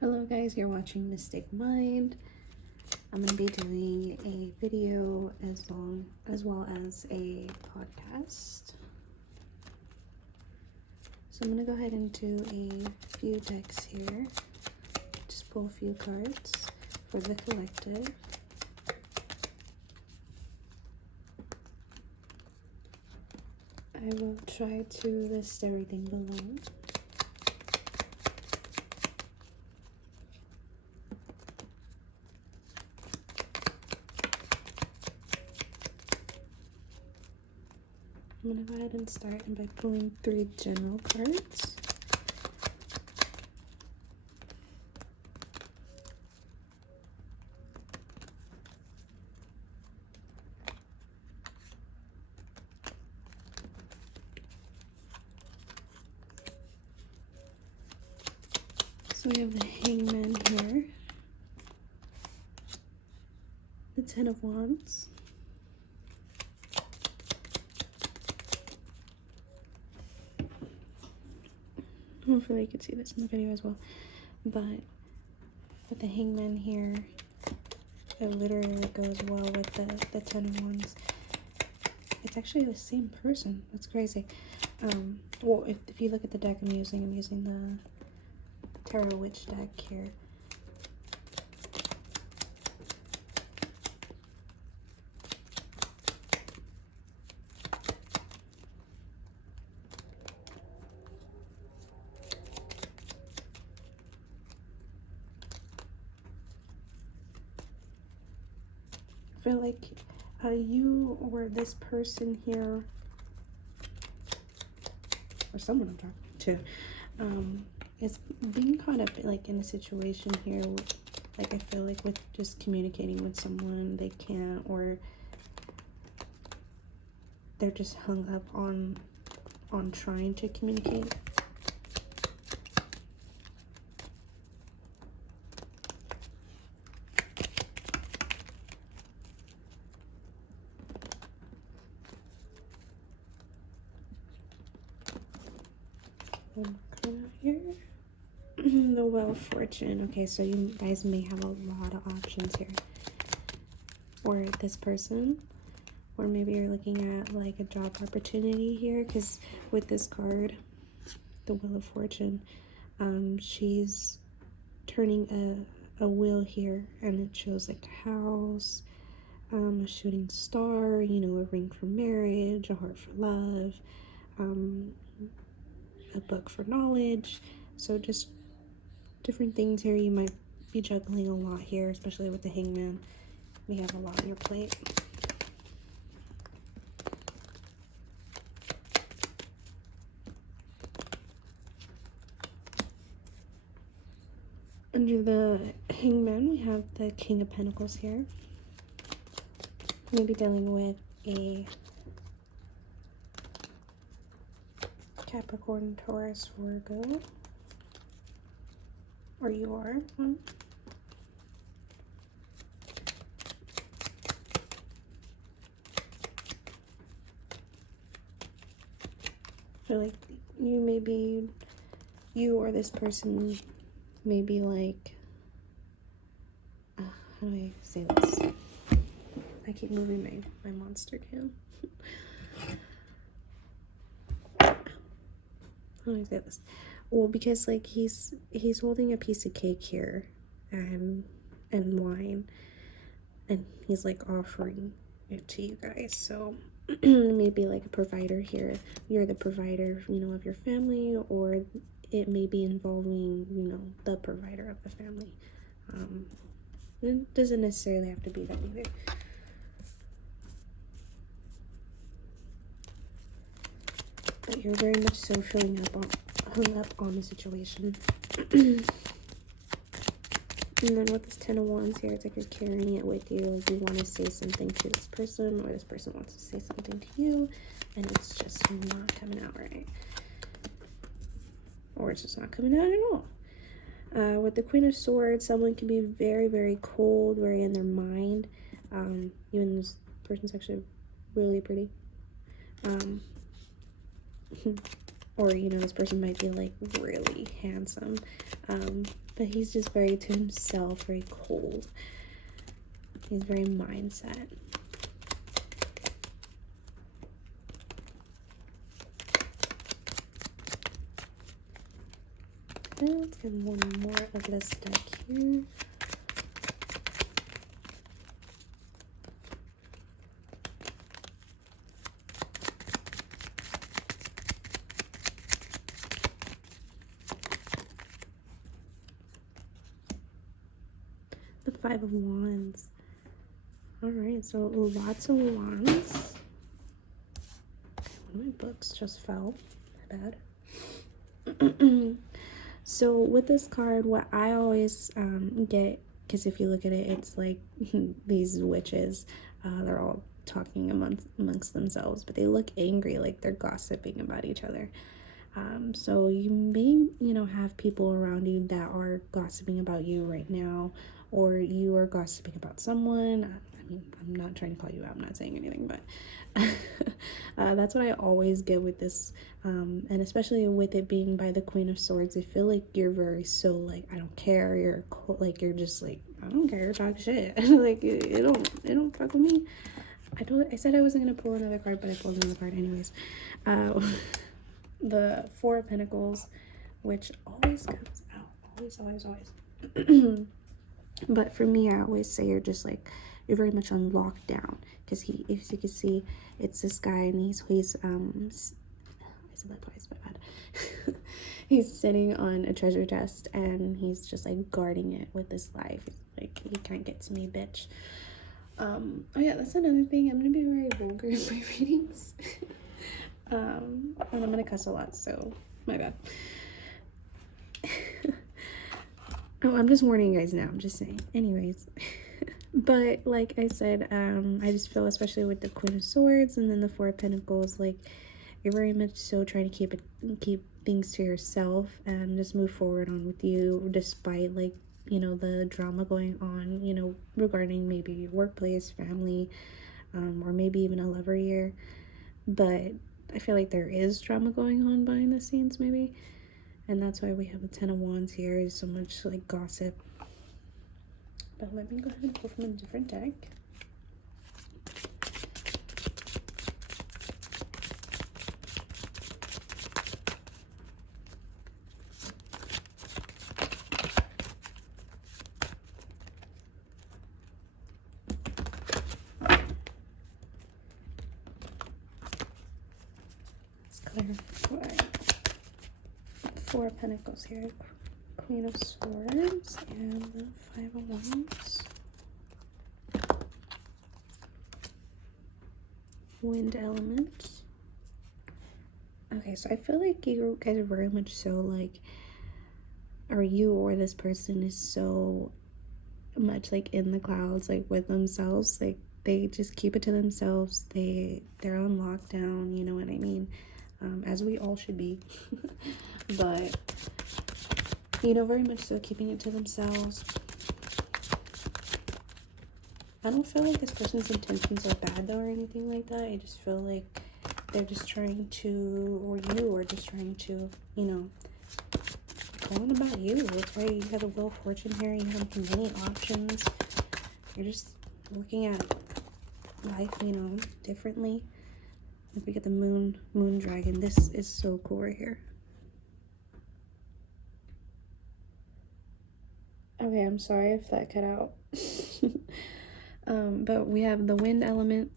Hello guys, you're watching Mystic Mind. I'm going to be doing a video as well as a podcast. So I'm going to go ahead and do a few decks here. Just pull a few cards for the collective. I will try to list everything below. I'm going to go ahead and start by pulling 3 general cards. So we have the Hangman here, the Ten of Wands, hopefully you can see this in the video as well, but with the Hangman here, it literally goes well with the Ten of Wands. It's actually the same person. That's crazy. Well, if you look at the deck I'm using the Tarot Witch deck here. I feel like you or this person here, or someone I'm talking to, is being caught up like in a situation here. Like I feel like with just communicating with someone, they can't, or they're just hung up on trying to communicate. Here. The Wheel of Fortune. Okay, so you guys may have a lot of options here. Or this person. Or maybe you're looking at like a job opportunity here. Because with this card, the Wheel of Fortune, she's turning a wheel here. And it shows like a house, a shooting star, you know, a ring for marriage, a heart for love, a book for knowledge. So just different things here. You might be juggling a lot here, especially with the Hangman. You have a lot on your plate. Under the Hangman, we have the King of Pentacles here. Maybe dealing with a Capricorn, Taurus, Virgo. Or you are one. I feel like you or this person may be like, how do I say this? I keep moving my monster cam. How do I say this? Well, because like he's holding a piece of cake here and wine, and he's like offering it to you guys. So maybe like a provider here. You're the provider, you know, of your family, or it may be involving, you know, the provider of the family. It doesn't necessarily have to be that either. But you're very much so hung up on the situation. And then with this Ten of Wands here, it's like you're carrying it with you. Like you want to say something to this person, or this person wants to say something to you, and it's just not coming out right. Or it's just not coming out at all. With the Queen of Swords, someone can be very, very cold, very in their mind. Even this person's actually really pretty. or, you know, this person might be like really handsome, but he's just very to himself, very cold. He's very mindset. And let's get one more of this deck here. The Five of Wands. All right, so lots of wands. One of my books just fell. My bad. So with this card, what I always get, because if you look at it, it's like these witches. They're all talking amongst themselves, but they look angry, like they're gossiping about each other. So you may, you know, have people around you that are gossiping about you right now, or you are gossiping about someone. I'm not trying to call you out, I'm not saying anything, but that's what I always get with this, and especially with it being by the Queen of Swords. I feel like you're very so like, I don't care, you're like, you're just like, I don't care, talk shit. Like it don't fuck with me. I said I wasn't gonna pull another card, but I pulled another card anyways. The Four of Pentacles, which always comes out, always. But for me, I always say you're just like, you're very much on lockdown, because if you can see, it's this guy, and he's I said that twice, my bad. He's sitting on a treasure chest, and he's just like guarding it with his life. He's like, you can't get to me, bitch. Oh yeah, that's another thing. I'm gonna be very vulgar in my readings. And I'm gonna cuss a lot, so my bad. Oh, I'm just warning you guys now, I'm just saying. Anyways. But like I said, I just feel, especially with the Queen of Swords and then the Four of Pentacles, like you're very much so trying to keep things to yourself and just move forward on with you, despite like, you know, the drama going on, you know, regarding maybe your workplace, family, or maybe even a lover year. But I feel like there is drama going on behind the scenes, maybe, and that's why we have the Ten of Wands here. Is so much like gossip. But let me go ahead and pull from a different deck. Let's clarify. Four of Pentacles here. Queen of Swords and the Five of Wands. Wind element. Okay, so I feel like you guys are very much so like, or you or this person is so much like in the clouds, like with themselves. Like they just keep it to themselves. They're on lockdown, you know what I mean? As we all should be. But you know, very much so keeping it to themselves. I don't feel like this person's intentions are bad though or anything like that. I just feel like they're just trying to, or you are just trying to, you know, go on about you. That's why you have the Wheel of Fortune here. You have many options. You're just looking at life, you know, differently. If we get the moon dragon, this is so cool right here. Okay, I'm sorry if that cut out. But we have the wind element.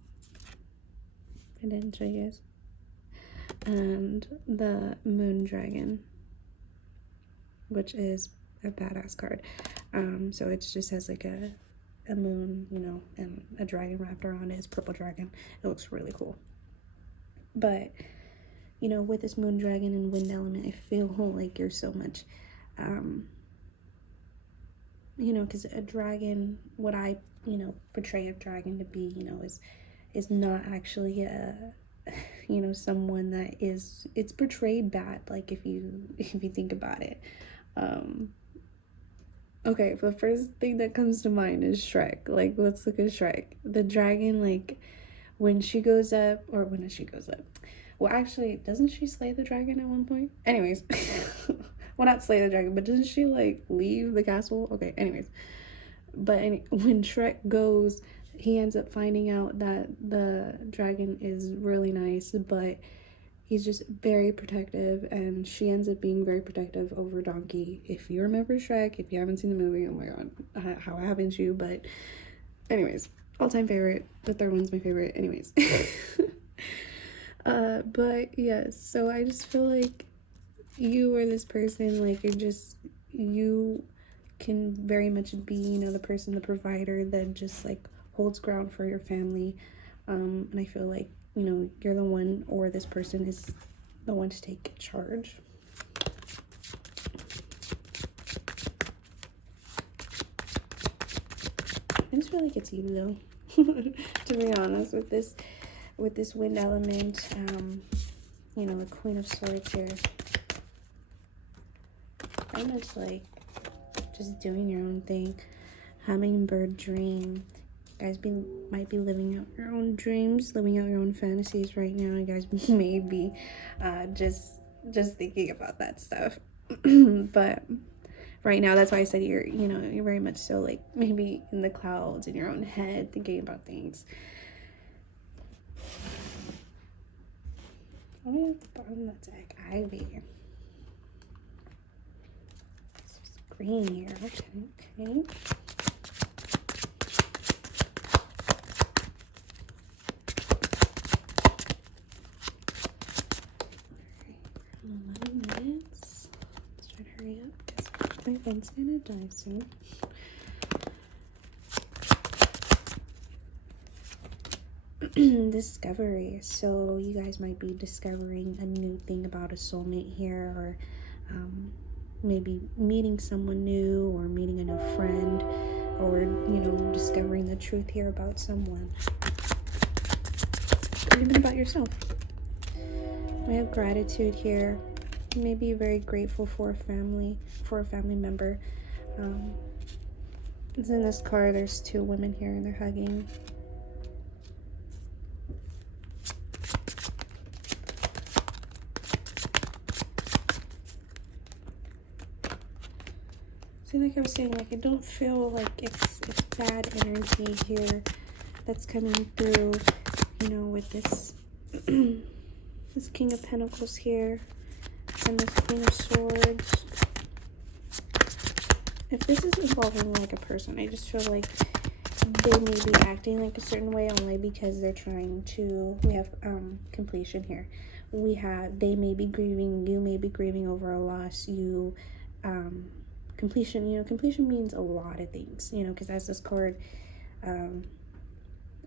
I didn't show you guys. And the moon dragon, which is a badass card. So it just has like a moon, you know, and a dragon wrapped around it. It's purple dragon. It looks really cool. But, you know, with this moon dragon and wind element, I feel like you're so much, you know, because a dragon, what I, you know, portray a dragon to be, you know, is not actually a, you know, someone that is, it's portrayed bad, like if you think about it. Okay, the first thing that comes to mind is Shrek. Like, let's look at Shrek. The dragon, like, when she goes up, or when she goes up, Well, actually, doesn't she slay the dragon at one point? Anyways. Well, not slay the dragon, but doesn't she, like, leave the castle? Okay, anyways. But when Shrek goes, he ends up finding out that the dragon is really nice, but he's just very protective, and she ends up being very protective over Donkey. If you remember Shrek, if you haven't seen the movie, oh my god, how haven't you? But anyways, all-time favorite. The third one's my favorite. Anyways. But yes, so I just feel like you or this person, like, you can very much be, you know, the person, the provider that just, like, holds ground for your family. And I feel like, you know, you're the one, or this person is the one to take charge. I just feel like it's you, though. To be honest, with this wind element, you know, the Queen of Swords here. Very much like just doing your own thing. Hummingbird dream. You guys might be living out your own dreams, living out your own fantasies right now. You guys may be just thinking about that stuff. But right now, that's why I said you're very much so, like, maybe in the clouds in your own head, thinking about things. What do we have at the bottom of the deck? Ivy. Green here. Okay. Minutes. Let's try to hurry up because my phone's gonna die soon. Discovery. So you guys might be discovering a new thing about a soulmate here, or maybe meeting someone new, or meeting a new friend, or, you know, discovering the truth here about someone, or even about yourself. We have gratitude here. You may be very grateful for a family member. It's in this card, there's two women here and they're hugging. See, like I was saying, like, I don't feel like it's bad energy here that's coming through, you know, with this this King of Pentacles here and this Queen of Swords. If this is involving, like, a person, I just feel like they may be acting like a certain way only because they're trying to, we have completion here. They may be grieving, you may be grieving over a loss, completion, you know, completion means a lot of things, you know, because as this card,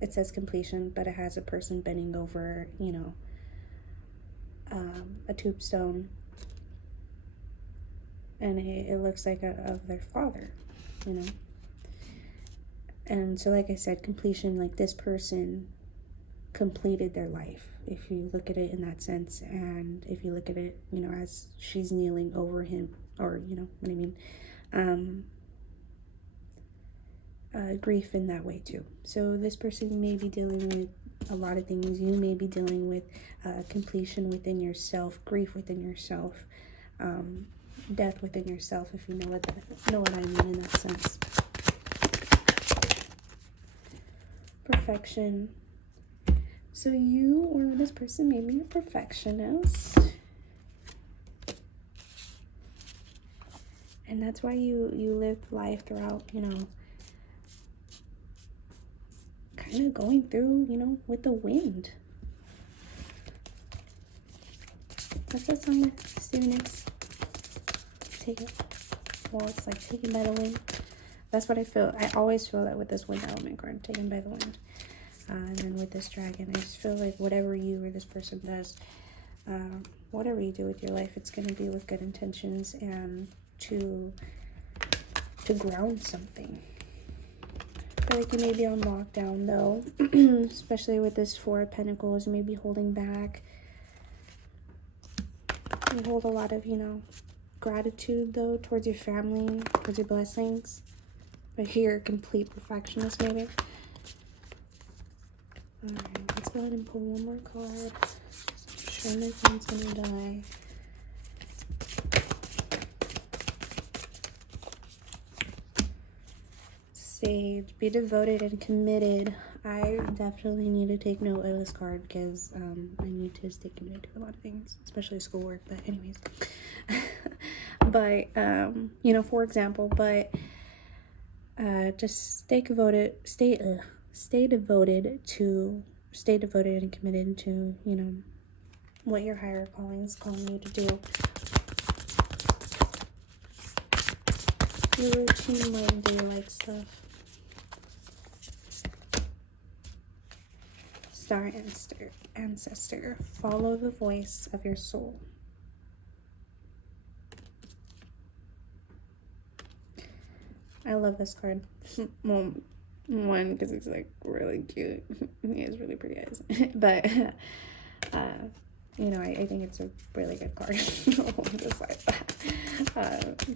it says completion, but it has a person bending over, you know, a tombstone, and it looks like of their father, you know. And so, like I said, completion, like, this person completed their life, if you look at it in that sense, and if you look at it, you know, as she's kneeling over him, or, you know what I mean, grief in that way too. So this person may be dealing with a lot of things. You may be dealing with completion within yourself, grief within yourself, death within yourself, if you know what I mean in that sense. Perfection. So you or this person may be a perfectionist. And that's why you live life throughout, you know, kind of going through, you know, with the wind. What's that song with Stevie Nicks? Take it. Well, it's like Taken by the Wind. That's what I feel. I always feel that with this wind element card, Taken by the Wind. And then with this dragon, I just feel like whatever you or this person does, whatever you do with your life, it's going to be with good intentions and to ground something. I feel like you may be on lockdown, though, especially with this Four of Pentacles. You may be holding back. You hold a lot of, you know, gratitude, though, towards your family, towards your blessings. But here, you're a complete perfectionist, maybe. Alright, let's go ahead and pull one more card. When my friend's gonna die. Sage, be devoted and committed. I definitely need to take note of this card because I need to stay committed to a lot of things, especially schoolwork. But anyways, but you know, for example, but just stay devoted, stay devoted and committed to, you know, what your higher calling is calling you to do. Your routine like day-like stuff. Star ancestor, follow the voice of your soul. I love this card. Well, one, because it's like really cute. He has really pretty eyes. But, you know, I think it's a really good card. Besides that,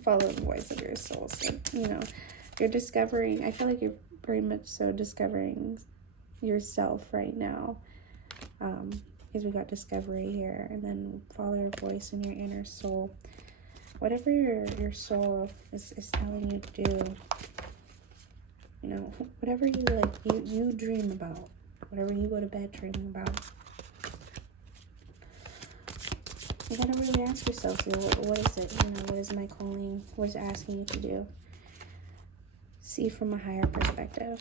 follow the voice of your soul. So, you know, you're discovering, I feel like you're very much so discovering yourself right now, because we got discovery here, and then follow your voice in your inner soul. Whatever your soul is telling you to do, you know, whatever you like, you dream about, whatever you go to bed dreaming about, you gotta really ask yourself, you know, what is it, you know, what is my calling, what is it asking you to do? See from a higher perspective.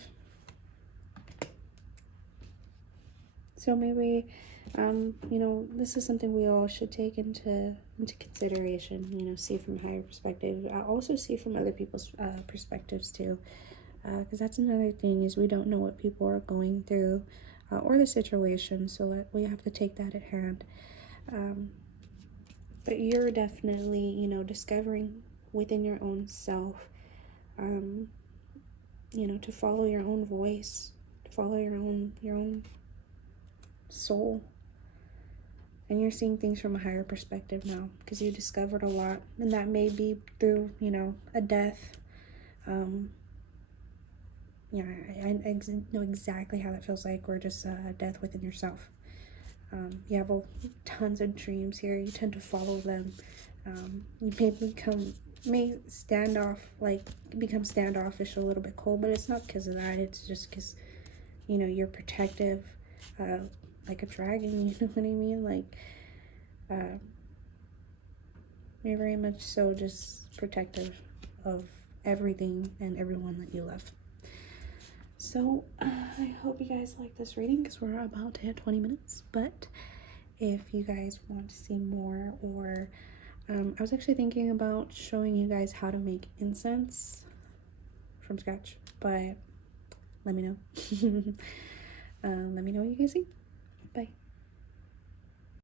So maybe, you know, this is something we all should take into consideration, you know, see from a higher perspective. I also see from other people's perspectives too, because that's another thing, is we don't know what people are going through or the situation, so we have to take that at hand. But you're definitely, you know, discovering within your own self, you know, to follow your own voice, to follow your own soul. And you're seeing things from a higher perspective now, because you discovered a lot, and that may be through, you know, a death. Yeah, I know exactly how that feels like, or just a death within yourself. You have tons of dreams here. You tend to follow them. You may become standoffish, a little bit cold, but it's not because of that. It's just because, you know, you're protective, like a dragon. You know what I mean? Like, you're very much so just protective of everything and everyone that you love. So I hope you guys like this reading, because we're about to hit 20 minutes. But if you guys want to see more, or I was actually thinking about showing you guys how to make incense from scratch, but let me know. Let me know what you guys see. Bye.